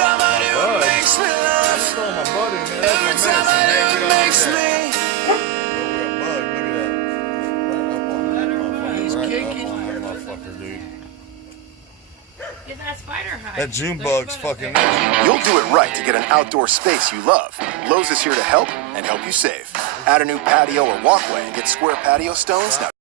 somebody who makes me laugh. Every somebody who makes me. He's kicking. Get that spider hide. That June bug's fucking. You'll do it right to get an outdoor space you love. Lowe's is here to help and help you save. Add a new patio or walkway and get square patio stones now.